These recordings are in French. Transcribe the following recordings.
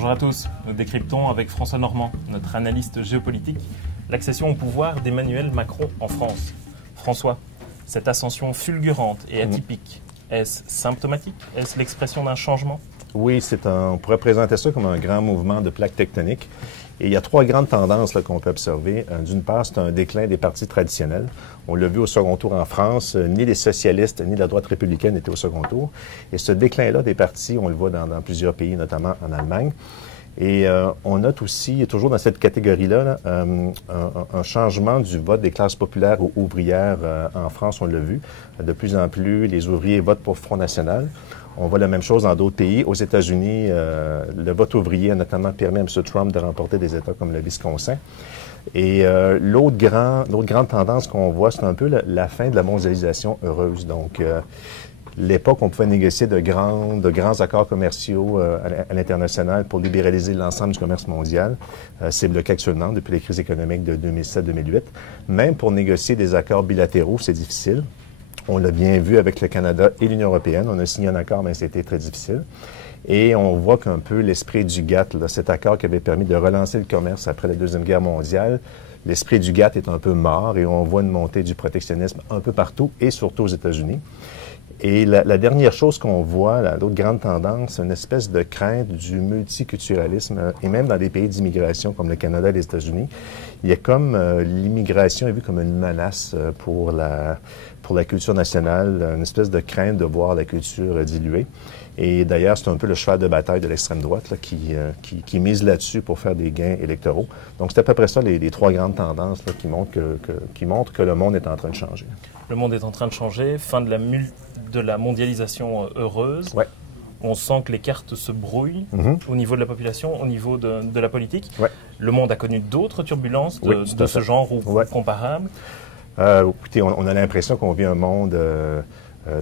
Bonjour à tous, nous décryptons avec François Normand, notre analyste géopolitique, l'accession au pouvoir d'Emmanuel Macron en France. François, cette ascension fulgurante et atypique, est-ce symptomatique? Est-ce l'expression d'un changement? Oui, on pourrait présenter ça comme un grand mouvement de plaques tectoniques. Et il y a trois grandes tendances qu'on peut observer. D'une part, c'est un déclin des partis traditionnels. On l'a vu au second tour en France. Ni les socialistes ni la droite républicaine n'étaient au second tour. Et ce déclin-là des partis, on le voit dans plusieurs pays, notamment en Allemagne. Et on note aussi, toujours dans cette catégorie-là, un changement du vote des classes populaires ou ouvrières en France, on l'a vu. De plus en plus, les ouvriers votent pour le Front national. On voit la même chose dans d'autres pays. Aux États-Unis, le vote ouvrier a notamment permis à M. Trump de remporter des États comme le Wisconsin. Et l'autre grande tendance qu'on voit, c'est un peu la fin de la mondialisation heureuse. Donc, l'époque, on pouvait négocier de grands accords commerciaux à l'international pour libéraliser l'ensemble du commerce mondial. C'est bloqué actuellement depuis les crises économiques de 2007-2008. Même pour négocier des accords bilatéraux, c'est difficile. On l'a bien vu avec le Canada et l'Union européenne. On a signé un accord, mais c'était très difficile. Et on voit qu'un peu l'esprit du GATT, cet accord qui avait permis de relancer le commerce après la Deuxième Guerre mondiale, l'esprit du GATT est un peu mort et on voit une montée du protectionnisme un peu partout et surtout aux États-Unis. Et la dernière chose qu'on voit, l'autre grande tendance, c'est une espèce de crainte du multiculturalisme, et même dans des pays d'immigration comme le Canada et les États-Unis. Il y a comme l'immigration est vue comme une menace pour la culture nationale, une espèce de crainte de voir la culture diluée. Et d'ailleurs, c'est un peu le cheval de bataille de l'extrême droite qui mise là-dessus pour faire des gains électoraux. Donc, c'est à peu près ça les trois grandes tendances qui montrent que le monde est en train de changer. Le monde est en train de changer, fin de la mondialisation heureuse. Ouais. On sent que les cartes se brouillent au niveau de la population, au niveau de la politique. Ouais. Le monde a connu d'autres turbulences de ce genre ou comparables. Écoutez, on a l'impression qu'on vit un monde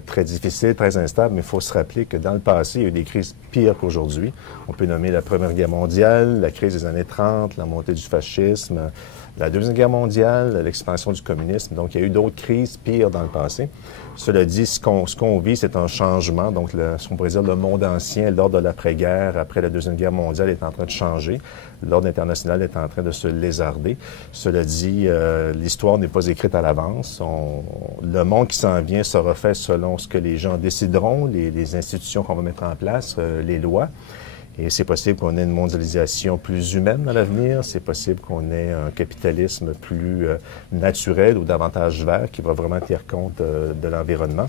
très difficile, très instable, mais il faut se rappeler que dans le passé, il y a eu des crises pires qu'aujourd'hui. On peut nommer la Première Guerre mondiale, la crise des années 30, la montée du fascisme, la Deuxième Guerre mondiale, l'expansion du communisme. Donc, il y a eu d'autres crises pires dans le passé. Cela dit, ce qu'on vit, c'est un changement. Donc, ce qu'on pourrait dire le monde ancien, l'ordre de l'après-guerre, après la Deuxième Guerre mondiale, est en train de changer. L'ordre international est en train de se lézarder. Cela dit, l'histoire n'est pas écrite à l'avance. Le monde qui s'en vient sera fait selon ce que les gens décideront, les institutions qu'on va mettre en place, les lois. Et c'est possible qu'on ait une mondialisation plus humaine dans l'avenir. C'est possible qu'on ait un capitalisme plus naturel ou davantage vert qui va vraiment tenir compte de l'environnement.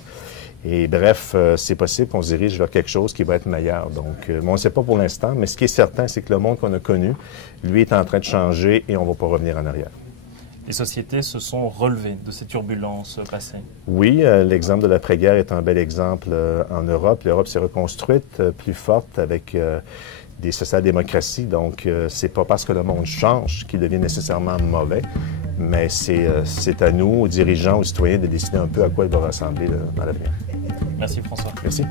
Et bref, c'est possible qu'on se dirige vers quelque chose qui va être meilleur. Donc, on ne sait pas pour l'instant, mais ce qui est certain, c'est que le monde qu'on a connu, lui, est en train de changer et on ne va pas revenir en arrière. Les sociétés se sont relevées de ces turbulences passées. Oui, l'exemple de l'après-guerre est un bel exemple en Europe. L'Europe s'est reconstruite plus forte avec des social-démocraties. Donc, c'est pas parce que le monde change qu'il devient nécessairement mauvais, mais c'est à nous, aux dirigeants, aux citoyens, de décider un peu à quoi il va ressembler dans l'avenir. Merci François. Merci.